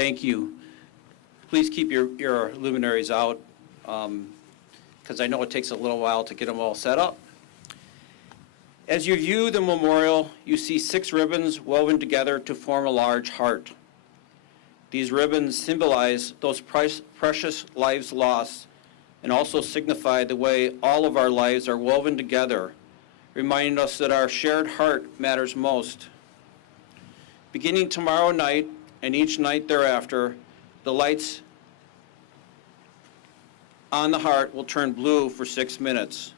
Thank you. Please keep your luminaries out because I know it takes a little while to get them all set up. As you view the memorial, you see 6 ribbons woven together to form a large heart. These ribbons symbolize those precious lives lost and also signify the way all of our lives are woven together, reminding us that our shared heart matters most. Beginning tomorrow night and each night thereafter, the lights on the heart will turn blue for 6 minutes,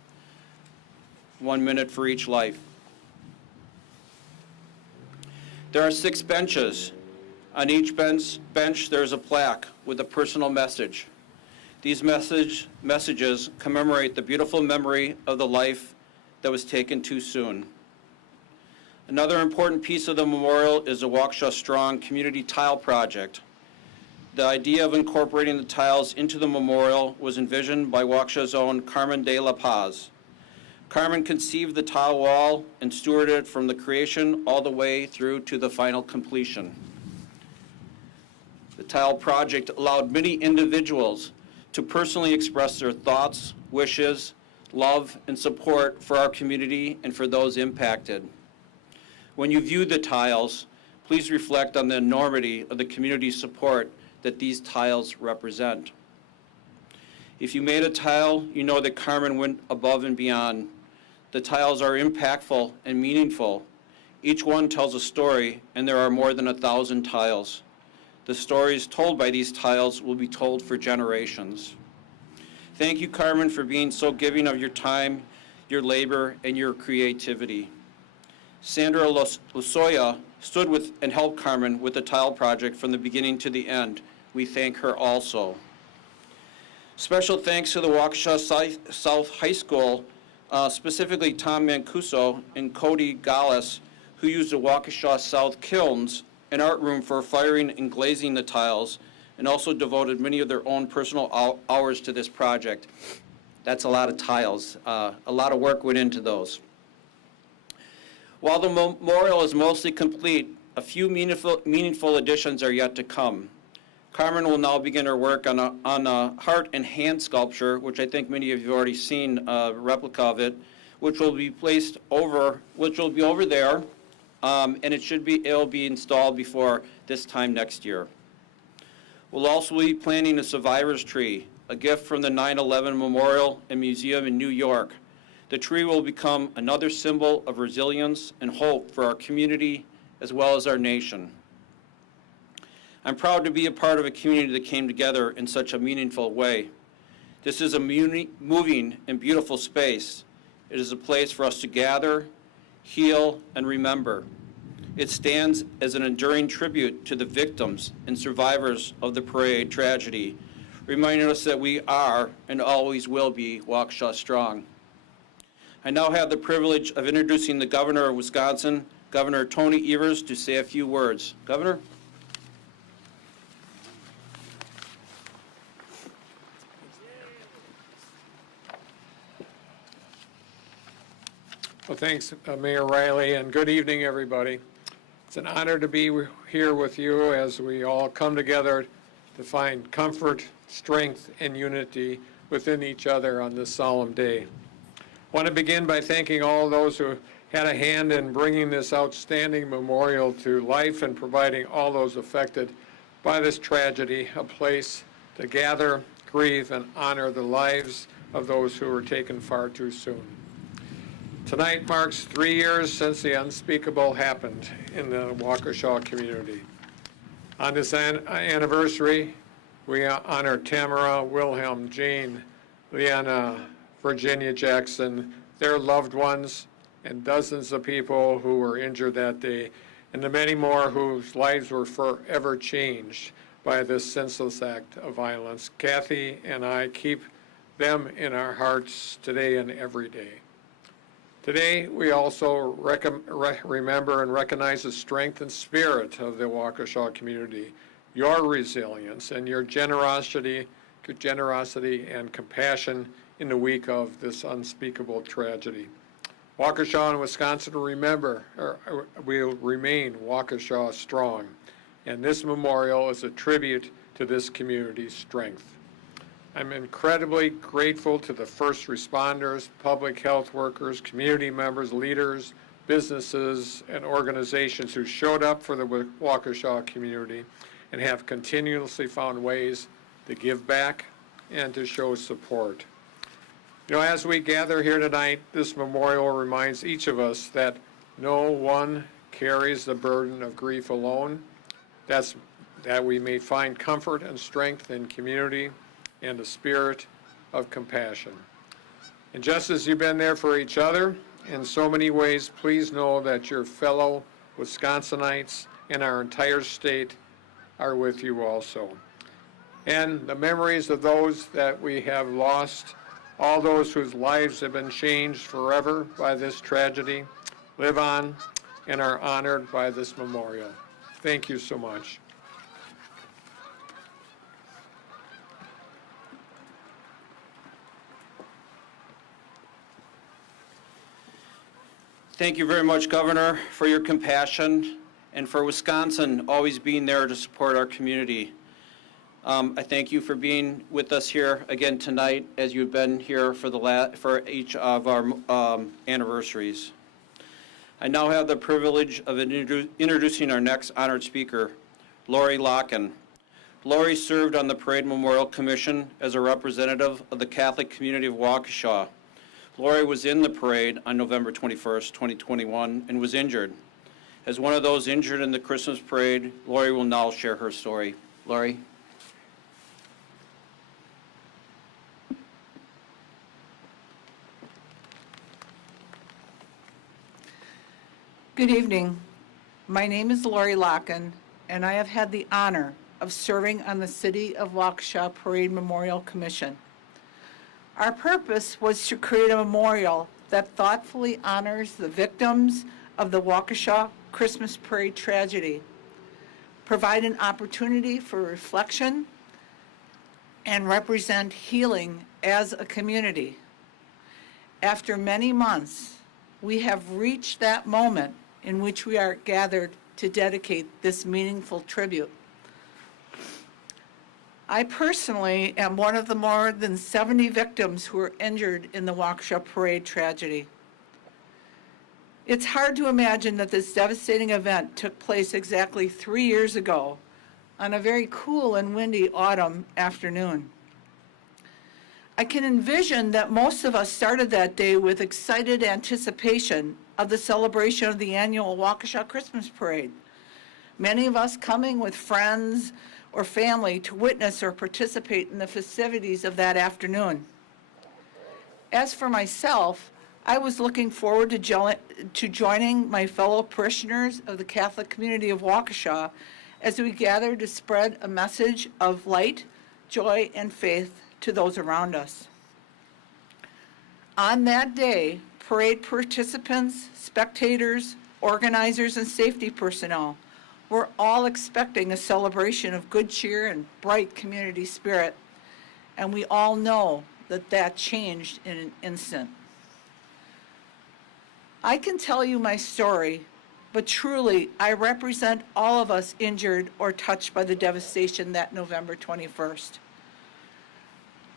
1 minute for each life. There are 6 benches. On each bench, there's a plaque with a personal message. These messages commemorate the beautiful memory of the life that was taken too soon. Another important piece of the memorial is the Waukesha Strong Community Tile Project. The idea of incorporating the tiles into the memorial was envisioned by Waukesha's own Carmen de la Paz. Carmen conceived the tile wall and stewarded it from the creation all the way through to the final completion. The tile project allowed many individuals to personally express their thoughts, wishes, love, and support for our community and for those impacted. When you view the tiles, please reflect on the enormity of the community support that these tiles represent. If you made a tile, you know that Carmen went above and beyond. The tiles are impactful and meaningful. Each one tells a story, and there are more than 1,000 tiles. The stories told by these tiles will be told for generations. Thank you, Carmen, for being so giving of your time, your labor, and your creativity. Sandra Losoya stood with and helped Carmen with the tile project from the beginning to the end. We thank her also. Special thanks to the Waukesha South High School, specifically Tom Mancuso and Cody Gallus, who used the Waukesha South kilns and art room for firing and glazing the tiles, and also devoted many of their own personal hours to this project. That's a lot of tiles. A lot of work went into those. While the memorial is mostly complete, a few meaningful additions are yet to come. Carmen will now begin her work on a heart and hand sculpture, which I think many of you have already seen a replica of it, which will be over there, and it'll be installed before this time next year. We'll also be planting a survivor's tree, a gift from the 9/11 Memorial and Museum in New York. The tree will become another symbol of resilience and hope for our community as well as our nation. I'm proud to be a part of a community that came together in such a meaningful way. This is a moving and beautiful space. It is a place for us to gather, heal, and remember. It stands as an enduring tribute to the victims and survivors of the parade tragedy, reminding us that we are and always will be Waukesha Strong. I now have the privilege of introducing the Governor of Wisconsin, Governor Tony Evers, to say a few words. Governor? Well, thanks, Mayor Riley, and good evening, everybody. It's an honor to be here with you as we all come together to find comfort, strength, and unity within each other on this solemn day. I want to begin by thanking all those who had a hand in bringing this outstanding memorial to life and providing all those affected by this tragedy a place to gather, grieve, and honor the lives of those who were taken far too soon. Tonight marks 3 years since the unspeakable happened in the Waukesha community. On this anniversary, we honor Tamara, Wilhelm, Jane, Leanna, Virginia Jackson, their loved ones, and dozens of people who were injured that day, and the many more whose lives were forever changed by this senseless act of violence. Kathy and I keep them in our hearts today and every day. Today, we also remember and recognize the strength and spirit of the Waukesha community, your resilience and your generosity and compassion in the week of this unspeakable tragedy. Waukesha and Wisconsin will remain Waukesha strong. and this memorial is a tribute to this community's strength. I'm incredibly grateful to the first responders, public health workers, community members, leaders, businesses, and organizations who showed up for the Waukesha community and have continuously found ways to give back and to show support. You know, as we gather here tonight, this memorial reminds each of us that no one carries the burden of grief alone, that we may find comfort and strength in community and a spirit of compassion. And just as you've been there for each other in so many ways, please know that your fellow Wisconsinites and our entire state are with you also. And the memories of those that we have lost, all those whose lives have been changed forever by this tragedy, live on and are honored by this memorial. Thank you so much. Thank you very much, Governor, for your compassion and for Wisconsin always being there to support our community. I thank you for being with us here again tonight, as you've been here for each of our anniversaries. I now have the privilege of introducing our next honored speaker, Lori Locken. Lori served on the Parade Memorial Commission as a representative of the Catholic community of Waukesha. Lori was in the parade on November 21st, 2021, and was injured. As one of those injured in the Christmas parade, Lori will now share her story. Lori? Good evening. My name is Lori Locken, and I have had the honor of serving on the City of Waukesha Parade Memorial Commission. Our purpose was to create a memorial that thoughtfully honors the victims of the Waukesha Christmas Parade tragedy, provide an opportunity for reflection, and represent healing as a community. After many months, we have reached that moment in which we are gathered to dedicate this meaningful tribute. I personally am one of the more than 70 victims who were injured in the Waukesha Parade tragedy. It's hard to imagine that this devastating event took place exactly 3 years ago on a very cool and windy autumn afternoon. I can envision that most of us started that day with excited anticipation of the celebration of the annual Waukesha Christmas Parade. Many of us coming with friends or family to witness or participate in the festivities of that afternoon. As for myself, I was looking forward to joining my fellow parishioners of the Catholic community of Waukesha as we gathered to spread a message of light, joy, and faith to those around us. On that day, parade participants, spectators, organizers, and safety personnel were all expecting a celebration of good cheer and bright community spirit, and we all know that that changed in an instant. I can tell you my story, but truly, I represent all of us injured or touched by the devastation that November 21st.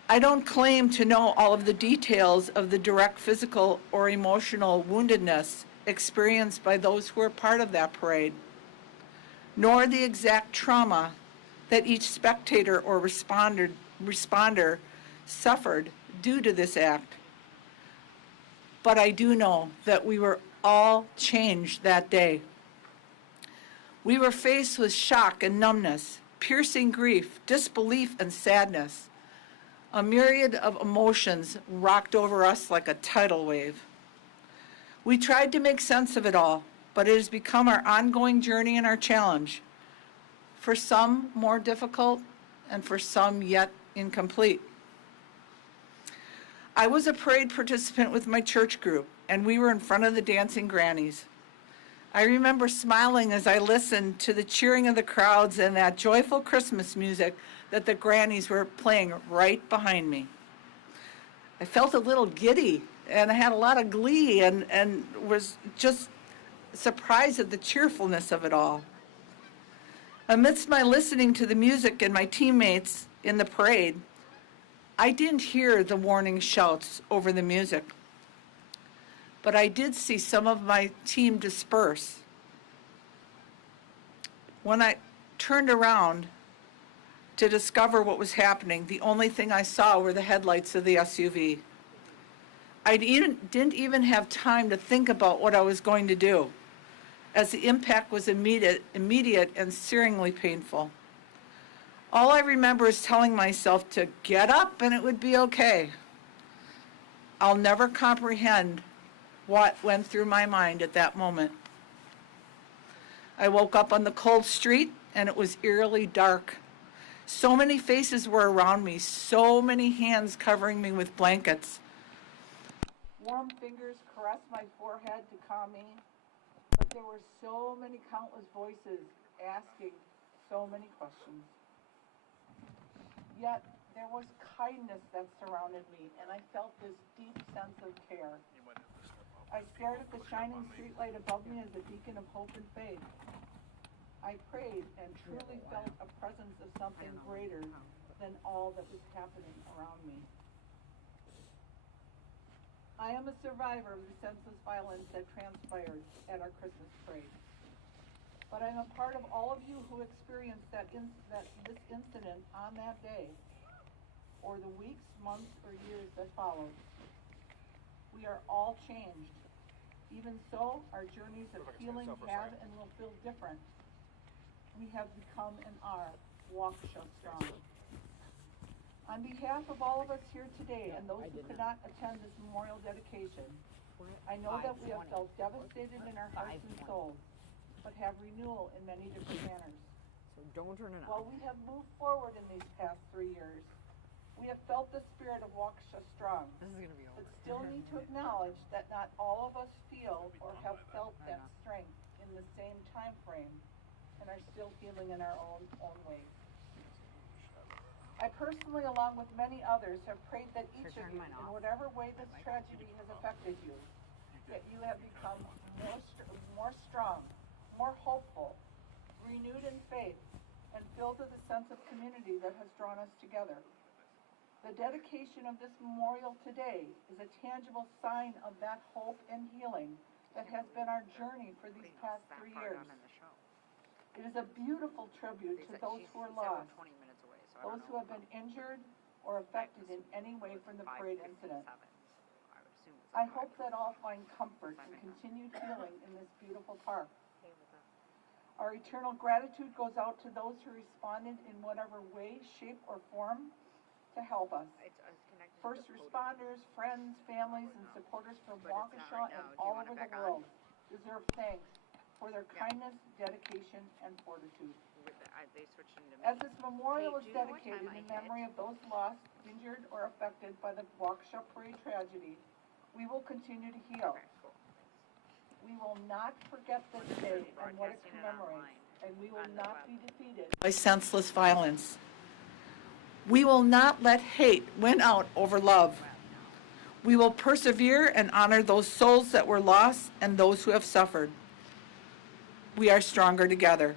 I don't claim to know all of the details of the direct physical or emotional woundedness experienced by those who were part of that parade, nor the exact trauma that each spectator or responder suffered due to this act. But I do know that we were all changed that day. We were faced with shock and numbness, piercing grief, disbelief, and sadness. A myriad of emotions rocked over us like a tidal wave. We tried to make sense of it all, but it has become our ongoing journey and our challenge. For some, more difficult, and for some, yet incomplete. I was a parade participant with my church group, and we were in front of the dancing grannies. I remember smiling as I listened to the cheering of the crowds and that joyful Christmas music that the grannies were playing right behind me. I felt a little giddy, and I had a lot of glee and was just surprised at the cheerfulness of it all. Amidst my listening to the music and my teammates in the parade, I didn't hear the warning shouts over the music, but I did see some of my team disperse. When I turned around to discover what was happening, the only thing I saw were the headlights of the SUV. I didn't even have time to think about what I was going to do, as the impact was immediate and searingly painful. All I remember is telling myself to get up and it would be okay. I'll never comprehend what went through my mind at that moment. I woke up on the cold street and it was eerily dark. So many faces were around me, so many hands covering me with blankets. Warm fingers caressed my forehead to calm me, but there were so many countless voices asking so many questions. Yet there was kindness that surrounded me, and I felt this deep sense of care. I stared at the shining streetlight above me as a beacon of hope and faith. I prayed and truly felt a presence of something greater than all that was happening around me. I am a survivor of the senseless violence that transpired at our Christmas parade. But I'm a part of all of you who experienced this incident on that day, or the weeks, months, or years that followed. We are all changed. Even so, our journeys of healing have and will feel different. We have become and are Waukesha strong. On behalf of all of us here today and those who could not attend this memorial dedication, I know that we have felt devastated in our hearts and souls, but have renewal in many different manners. So don't turn it While on. we have moved forward in these past 3 years, we have felt the spirit of Waukesha strong, This is gonna be over. but still need to acknowledge that not all of us feel or have felt that strength in the same time frame and are still healing in our own ways. I personally, along with many others, have prayed that each of turn you, mine in off? whatever way this tragedy has affected you, that you have become more strong, more hopeful, renewed in faith, and filled with a sense of community that has drawn us together. The dedication of this memorial today is a tangible sign of that hope and healing that has been our journey for these past 3 years. It is a beautiful tribute to those who are lost, those who have been injured or affected in any way from the parade incident. I hope that all find comfort and continued healing in this beautiful park. Our eternal gratitude goes out to those who responded in whatever way, shape, or form to help us. First responders, friends, families, and supporters from Waukesha and all over the world deserve thanks for their kindness, dedication, and fortitude. As this memorial is dedicated in memory of those lost, injured, or affected by the Waukesha Parade tragedy, we will continue to heal. We will not forget this day and what it commemorates, and we will not be defeated by senseless violence. We will not let hate win out over love. We will persevere and honor those souls that were lost and those who have suffered. We are stronger together.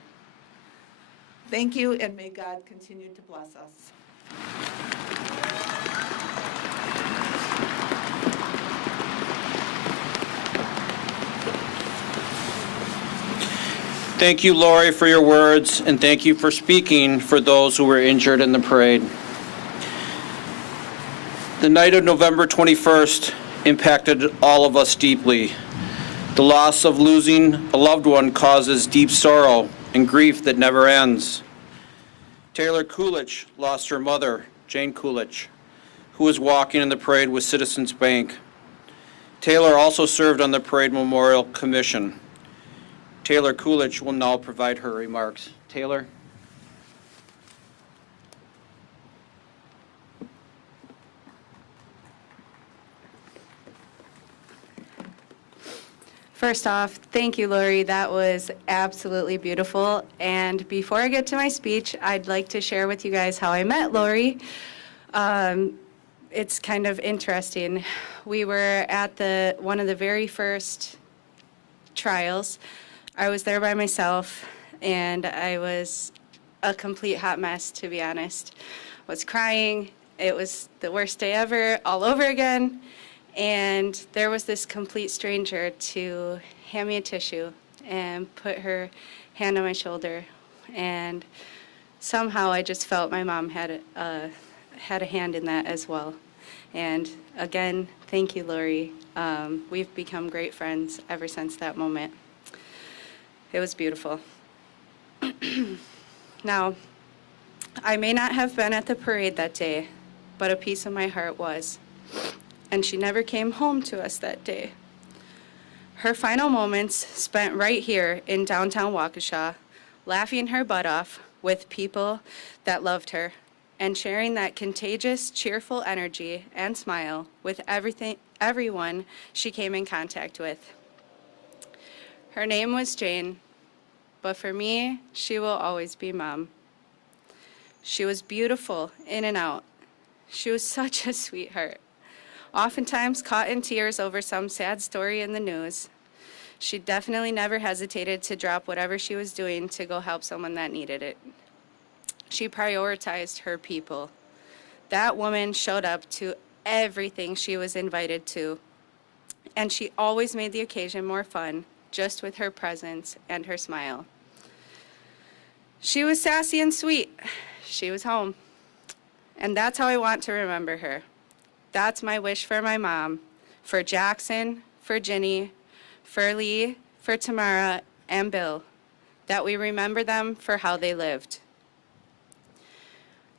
Thank you, and may God continue to bless us. Thank you, Lori, for your words, and thank you for speaking for those who were injured in the parade. The night of November 21st impacted all of us deeply. The loss of losing a loved one causes deep sorrow and grief that never ends. Taylor Coolidge lost her mother, Jane Coolidge, who was walking in the parade with Citizens Bank. Taylor also served on the Parade Memorial Commission. Taylor Coolidge will now provide her remarks. Taylor? First off, thank you, Lori. That was absolutely beautiful. And before I get to my speech, I'd like to share with you guys how I met Lori. It's kind of interesting. We were at one of the very first trials. I was there by myself, and I was a complete hot mess, to be honest. Was crying. It was the worst day ever, all over again. And there was this complete stranger to hand me a tissue and put her hand on my shoulder. And somehow I just felt my mom had a hand in that as well. And again, thank you, Lori. We've become great friends ever since that moment. It was beautiful. Now, I may not have been at the parade that day, but a piece of my heart was. And she never came home to us that day. Her final moments spent right here in downtown Waukesha, laughing her butt off with people that loved her and sharing that contagious, cheerful energy and smile with everyone she came in contact with. Her name was Jane, but for me, she will always be Mom. She was beautiful in and out. She was such a sweetheart, oftentimes caught in tears over some sad story in the news. She definitely never hesitated to drop whatever she was doing to go help someone that needed it. She prioritized her people. That woman showed up to everything she was invited to, and she always made the occasion more fun just with her presence and her smile. She was sassy and sweet. She was home. And that's how I want to remember her. That's my wish for my mom, for Jackson, for Ginny, for Lee, for Tamara, and Bill, that we remember them for how they lived.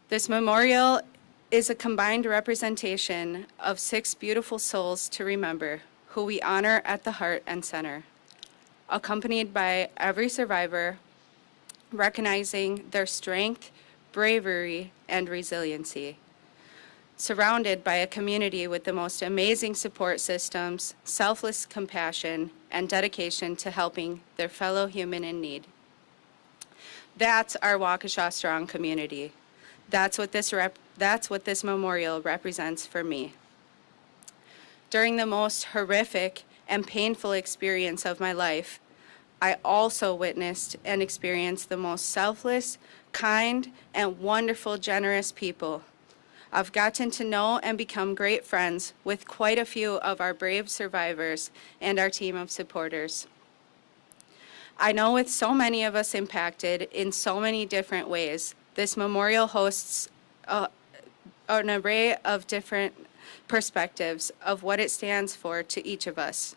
This memorial is a combined representation of 6 beautiful souls to remember, who we honor at the heart and center, accompanied by every survivor, recognizing their strength, bravery, and resiliency, surrounded by a community with the most amazing support systems, selfless compassion, and dedication to helping their fellow human in need. That's our Waukesha Strong community. That's what this memorial represents for me. During the most horrific and painful experience of my life, I also witnessed and experienced the most selfless, kind, and wonderful, generous people. I've gotten to know and become great friends with quite a few of our brave survivors and our team of supporters. I know with so many of us impacted in so many different ways, this memorial hosts an array of different perspectives of what it stands for to each of us.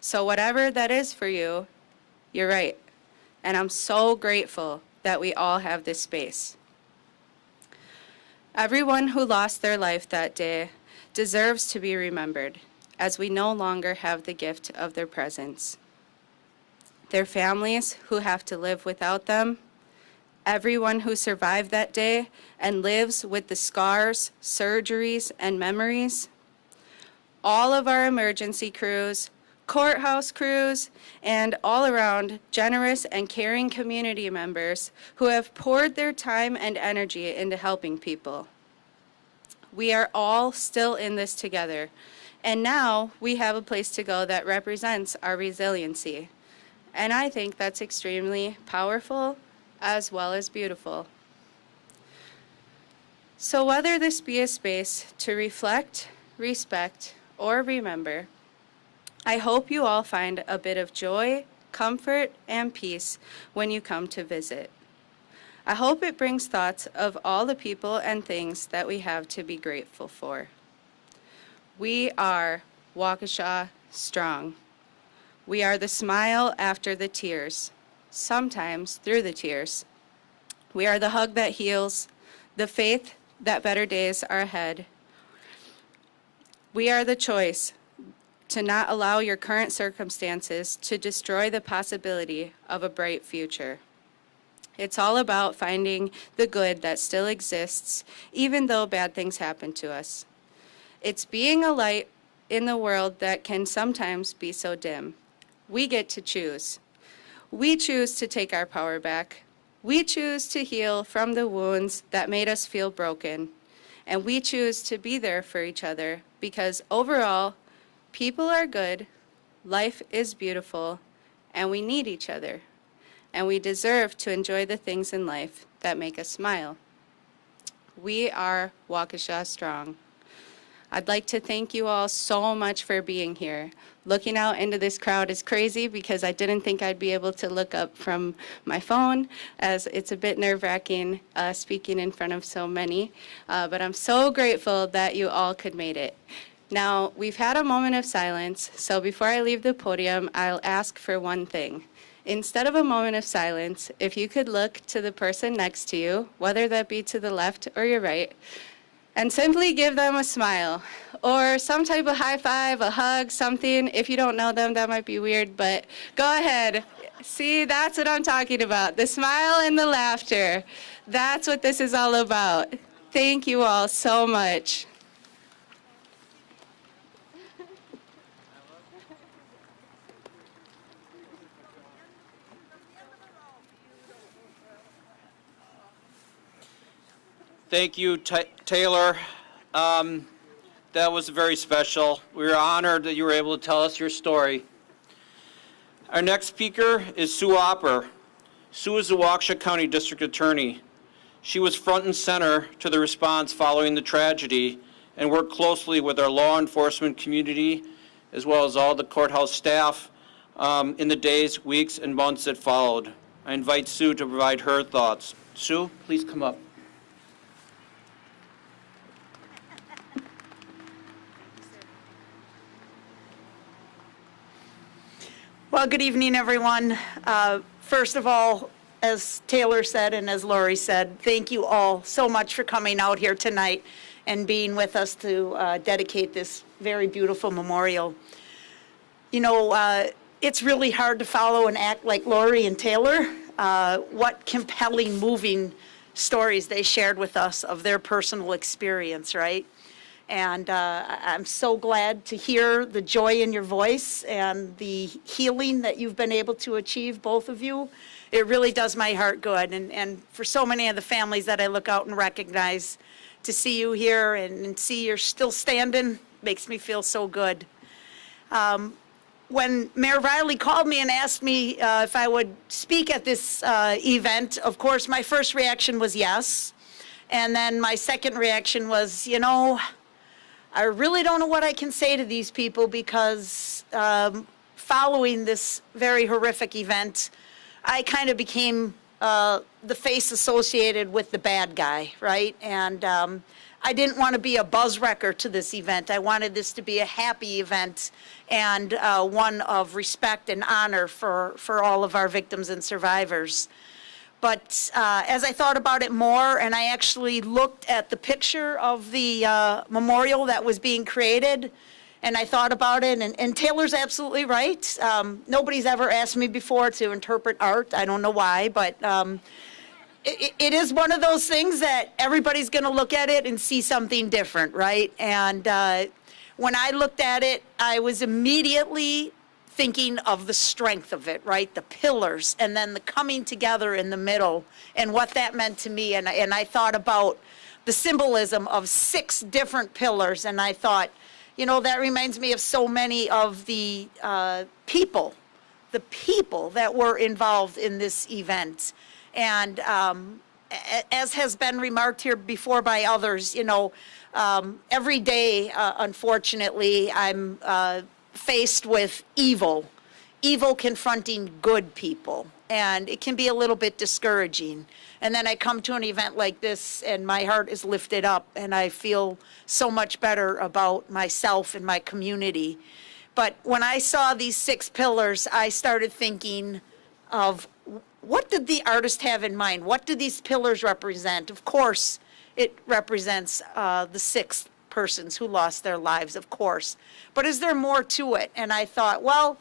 So whatever that is for you, you're right. And I'm so grateful that we all have this space. Everyone who lost their life that day deserves to be remembered, as we no longer have the gift of their presence. Their families who have to live without them, everyone who survived that day and lives with the scars, surgeries, and memories, all of our emergency crews, courthouse crews, and all around generous and caring community members who have poured their time and energy into helping people. We are all still in this together, and now we have a place to go that represents our resiliency. And I think that's extremely powerful as well as beautiful. So whether this be a space to reflect, respect, or remember, I hope you all find a bit of joy, comfort, and peace when you come to visit. I hope it brings thoughts of all the people and things that we have to be grateful for. We are Waukesha Strong. We are the smile after the tears, sometimes through the tears. We are the hug that heals, the faith that better days are ahead. We are the choice to not allow your current circumstances to destroy the possibility of a bright future. It's all about finding the good that still exists, even though bad things happen to us. It's being a light in the world that can sometimes be so dim. We get to choose. We choose to take our power back. We choose to heal from the wounds that made us feel broken. And we choose to be there for each other because overall, people are good, life is beautiful, and we need each other. and we deserve to enjoy the things in life that make us smile. We are Waukesha Strong. I'd like to thank you all so much for being here. Looking out into this crowd is crazy because I didn't think I'd be able to look up from my phone, as it's a bit nerve-wracking speaking in front of so many. But I'm so grateful that you all could make it. Now, we've had a moment of silence, so before I leave the podium, I'll ask for one thing. Instead of a moment of silence, if you could look to the person next to you, whether that be to the left or your right, and simply give them a smile or some type of high five, a hug, something. If you don't know them, that might be weird, but go ahead. See, that's what I'm talking about. The smile and the laughter. That's what this is all about. Thank you all so much. Thank you, Taylor. That was very special. We are honored that you were able to tell us your story. Our next speaker is Sue Opper. Sue is the Waukesha County District Attorney. She was front and center to the response following the tragedy and worked closely with our law enforcement community as well as all the courthouse staff in the days, weeks, and months that followed. I invite Sue to provide her thoughts. Sue, please come up. Well, good evening, everyone. First of all, as Taylor said and as Lori said, thank you all so much for coming out here tonight and being with us to dedicate this very beautiful memorial. You know, it's really hard to follow and act like Lori and Taylor. What compelling, moving stories they shared with us of their personal experience, right? And I'm so glad to hear the joy in your voice and the healing that you've been able to achieve, both of you. It really does my heart good. And for so many of the families that I look out and recognize, to see you here and see you're still standing makes me feel so good. When Mayor Riley called me and asked me if I would speak at this event, of course, my first reaction was yes. And then my second reaction was, you know, I really don't know what I can say to these people because following this very horrific event, I kind of became the face associated with the bad guy, right? And I didn't want to be a buzz wrecker to this event. I wanted this to be a happy event and one of respect and honor for all of our victims and survivors. But as I thought about it more, and I actually looked at the picture of the memorial that was being created, and I thought about it, and Taylor's absolutely right. Nobody's ever asked me before to interpret art. I don't know why, but it is one of those things that everybody's going to look at it and see something different, right? And when I looked at it, I was immediately thinking of the strength of it, right? The pillars, and then the coming together in the middle, and what that meant to me. And I thought about the symbolism of 6 different pillars, and I thought, you know, that reminds me of so many of the people that were involved in this event. And as has been remarked here before by others, you know, every day, unfortunately, I'm faced with evil confronting good people, and it can be a little bit discouraging. And then I come to an event like this and my heart is lifted up and I feel so much better about myself and my community. But when I saw these 6 pillars, I started thinking of what did the artist have in mind? What do these pillars represent? Of course, it represents the 6 persons who lost their lives, of course. But is there more to it? And I thought, well,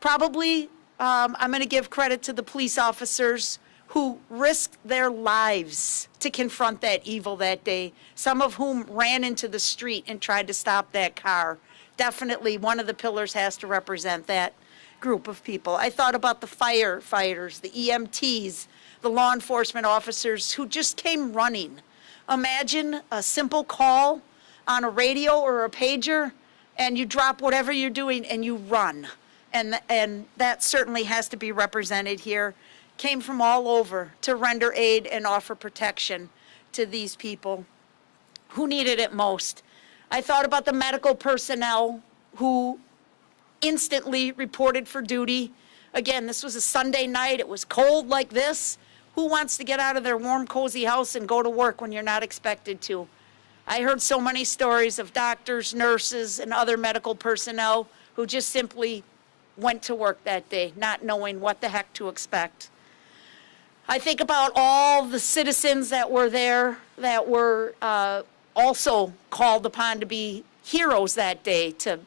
probably I'm going to give credit to the police officers who risked their lives to confront that evil that day, some of whom ran into the street and tried to stop that car. Definitely one of the pillars has to represent that group of people. I thought about the firefighters, the EMTs, the law enforcement officers who just came running. Imagine a simple call on a radio or a pager, and you drop whatever you're doing and you run. And that certainly has to be represented here. came from all over to render aid and offer protection to these people who needed it most. I thought about the medical personnel who instantly reported for duty. Again, this was a Sunday night. It was cold like this. Who wants to get out of their warm, cozy house and go to work when you're not expected to? I heard so many stories of doctors, nurses, and other medical personnel who just simply went to work that day, not knowing what the heck to expect. I think about all the citizens that were there that were also called upon to be heroes that day, to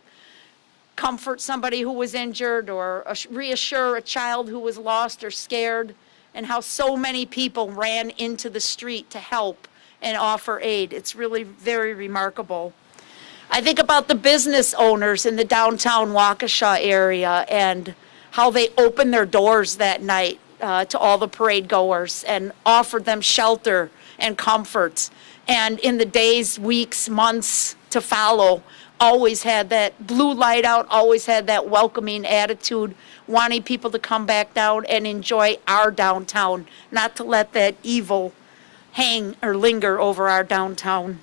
comfort somebody who was injured or reassure a child who was lost or scared, and how so many people ran into the street to help and offer aid. It's really very remarkable. I think about the business owners in the downtown Waukesha area and how they opened their doors that night to all the parade goers and offered them shelter and comfort. And in the days, weeks, months to follow, always had that blue light out, always had that welcoming attitude, wanting people to come back down and enjoy our downtown, not to let that evil hang or linger over our downtown.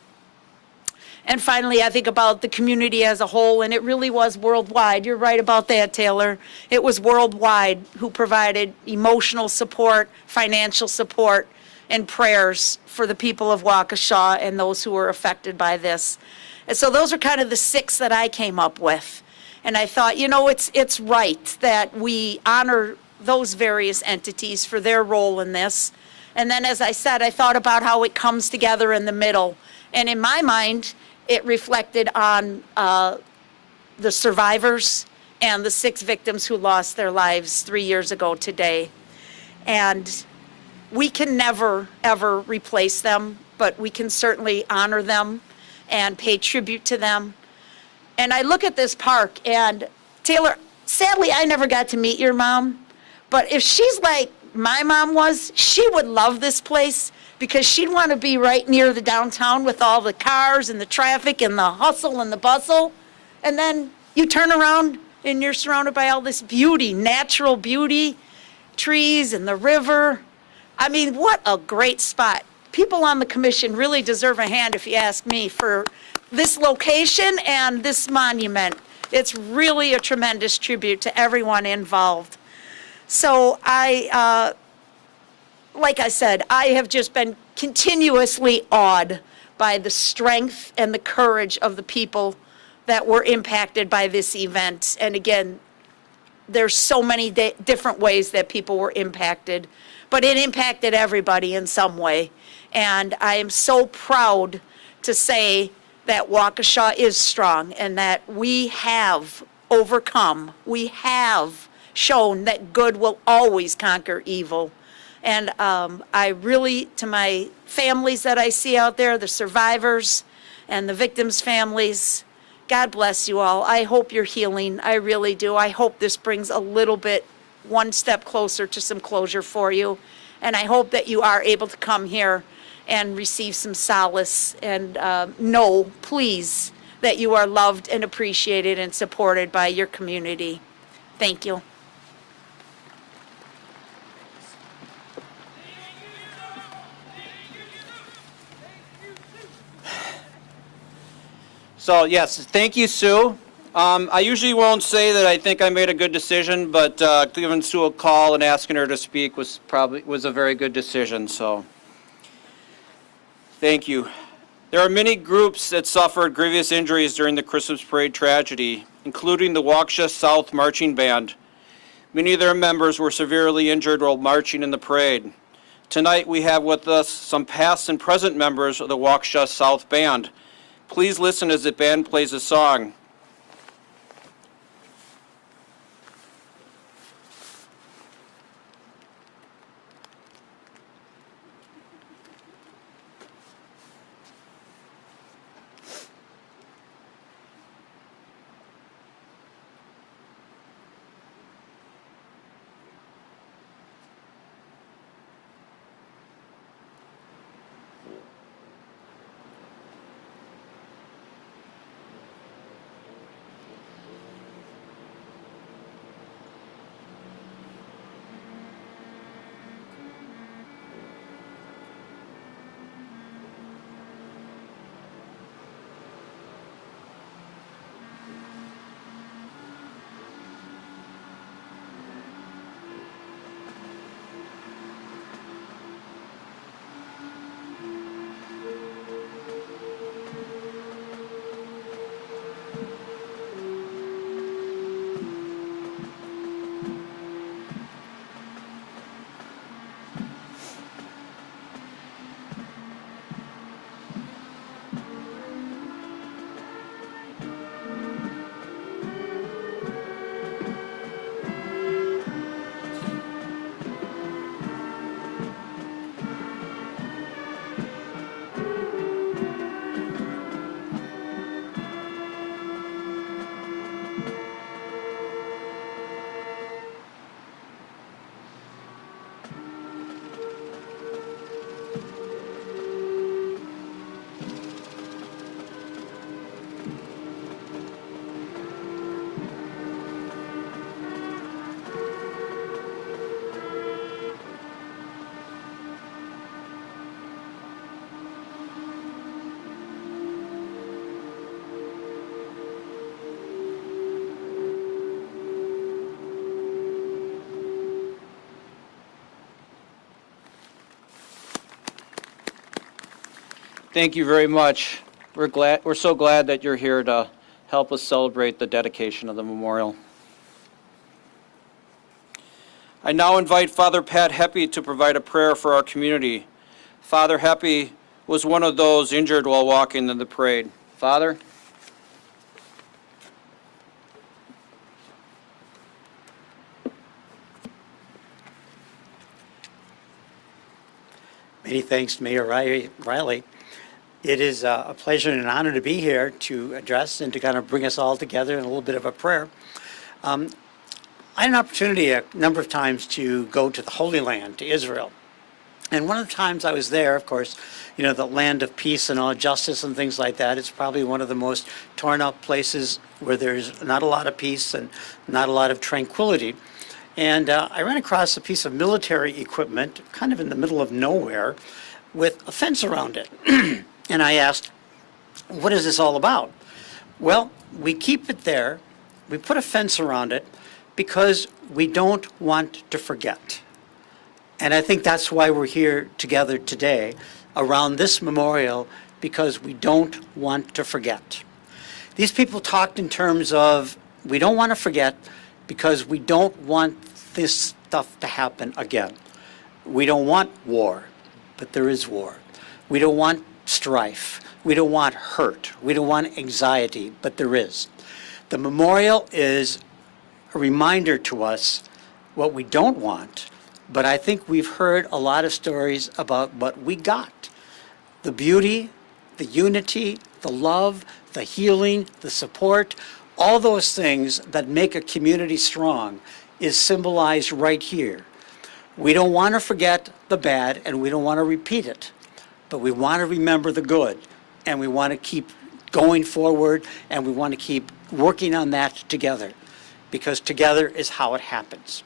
And finally, I think about the community as a whole, and it really was worldwide. You're right about that, Taylor. It was worldwide who provided emotional support, financial support, and prayers for the people of Waukesha and those who were affected by this. And so those are kind of the 6 that I came up with. And I thought, you know, it's right that we honor those various entities for their role in this. And then, as I said, I thought about how it comes together in the middle. And in my mind, it reflected on the survivors and the 6 victims who lost their lives 3 years ago today. And we can never, ever replace them, but we can certainly honor them and pay tribute to them. And I look at this park, and Taylor, sadly, I never got to meet your mom, but if she's like my mom was, she would love this place because she'd want to be right near the downtown with all the cars and the traffic and the hustle and the bustle. And then you turn around and you're surrounded by all this beauty, natural beauty, trees and the river. I mean, what a great spot. People on the commission really deserve a hand, if you ask me, for this location and this monument. It's really a tremendous tribute to everyone involved. So like I said, I have just been continuously awed by the strength and the courage of the people that were impacted by this event. And again, there's so many different ways that people were impacted, but it impacted everybody in some way. And I am so proud to say that Waukesha is strong and that we have overcome, we have shown that good will always conquer evil. And I really, to my families that I see out there, the survivors and the victims' families, God bless you all. I hope you're healing. I really do. I hope this brings a little bit, one step closer to some closure for you. And I hope that you are able to come here and receive some solace and know, please, that you are loved and appreciated and supported by your community. Thank you. So, yes, thank you, Sue. I usually won't say that I think I made a good decision, but giving Sue a call and asking her to speak was a very good decision, so thank you. There are many groups that suffered grievous injuries during the Christmas parade tragedy, including the Waukesha South Marching Band. Many of their members were severely injured while marching in the parade. Tonight we have with us some past and present members of the Waukesha South Band. Please listen as the band plays a song. Thank you very much. We're so glad that you're here to help us celebrate the dedication of the memorial. I now invite Father Pat Heppy to provide a prayer for our community. Father Heppy was one of those injured while walking in the parade. Father? Many thanks to Mayor Riley. It is a pleasure and an honor to be here to address and to kind of bring us all together in a little bit of a prayer. I had an opportunity a number of times to go to the Holy Land, to Israel. And one of the times I was there, of course, you know, the land of peace and all justice and things like that. It's probably one of the most torn up places where there's not a lot of peace and not a lot of tranquility. And I ran across a piece of military equipment, kind of in the middle of nowhere, with a fence around it. And I asked, what is this all about? Well, we keep it there, we put a fence around it, because we don't want to forget. And I think that's why we're here together today around this memorial, because we don't want to forget. These people talked in terms of, we don't want to forget because we don't want this stuff to happen again. We don't want war, but there is war. We don't want strife. We don't want hurt. We don't want anxiety, but there is. The memorial is a reminder to us what we don't want, but I think we've heard a lot of stories about what we got. The beauty, the unity, the love, the healing, the support, all those things that make a community strong is symbolized right here. We don't want to forget the bad and we don't want to repeat it, but we want to remember the good and we want to keep going forward and we want to keep working on that together, because together is how it happens.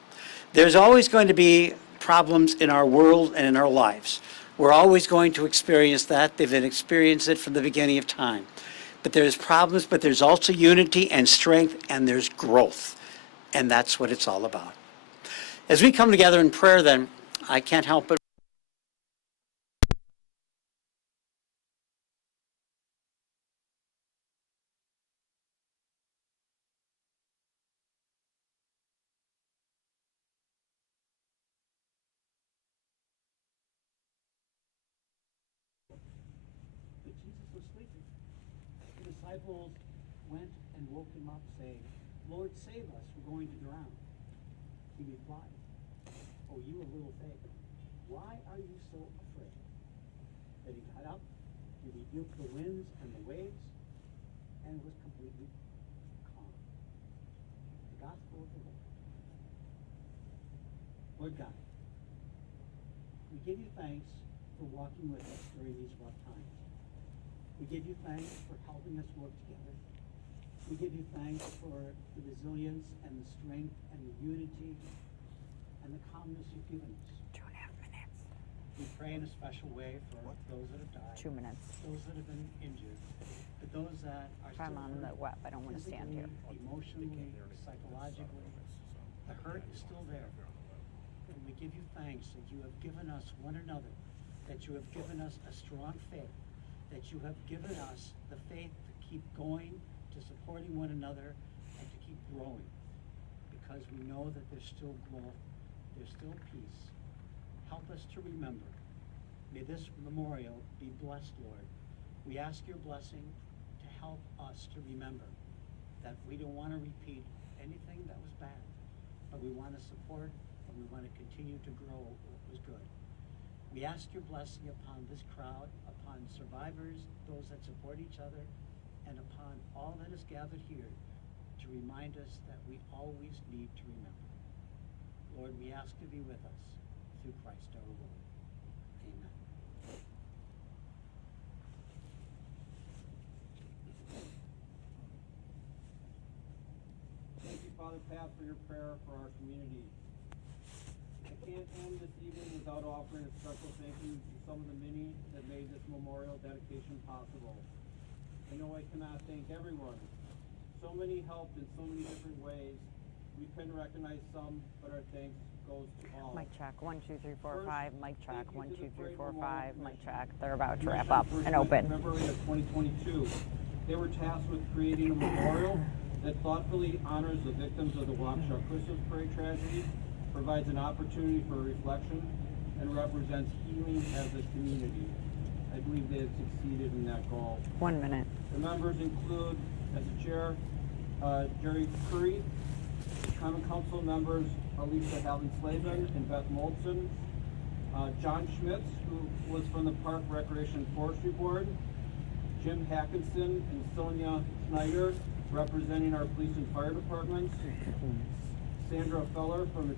There's always going to be problems in our world and in our lives. We're always going to experience that. They've experienced it from the beginning of time. But there's problems, but there's also unity and strength, and there's growth. And that's what it's all about. As we come together in prayer, then, I can't help but the disciples went and woke him up, saying, Lord, save us, we're going to drown. He replied, oh, you of little faith, why are you so afraid? Then he got up, he rebuked the winds and the waves, and was completely calm. The gospel of the Lord. Lord God, we give you thanks for walking with us during these rough times. We give you thanks for helping us work together. We give you thanks for the resilience and the strength and the unity and the calmness you've given us. 2.5 minutes. We pray in a special way for those that have died, 2 minutes. those that have been injured, for those that are If I'm still on the hurt, web, I don't want to stand here. emotionally, psychologically. The hurt is still there. And we give you thanks that you have given us one another, that you have given us a strong faith, that you have given us the faith to keep going, to supporting one another, and to keep growing. Because we know that there's still growth, there's still peace. Help us to remember. May this memorial be blessed, Lord. We ask your blessing to help us to remember that we don't want to repeat anything that was bad, but we want to support and we want to continue to grow what was good. We ask your blessing upon this crowd, upon survivors, those that support each other, and upon all that is gathered here to remind us that we always need to remember. Lord, we ask to be with us through Christ our Lord. Amen. Thank you, Father Pat, for your prayer for our community. I can't end this evening without offering a special thank you to some of the many that made this memorial dedication possible. I know I cannot thank everyone. So many helped in so many different ways. We couldn't recognize some, but our thanks goes to all. Mic check, 1, 2, 3, 4, First, 5, mic check, thank you 1, to 2, the 3, Parade 4, Memorial 5, mic Commission. check. They're about to Commission wrap up for and open. February of 2022. They were tasked with creating a memorial that thoughtfully honors the victims of the Waukesha Christmas Parade tragedy, provides an opportunity for reflection, and represents healing as a community. I believe they have succeeded in that goal. 1 minute. The members include, as the chair, Jerry Curry, Common Council members Alicia Hallen-Slavin and Beth Moulton, John Schmitz, who was from the Park Recreation and Forestry Board, Jim Hackinson and Sonia Schneider, representing our police and fire departments, Sandra Feller from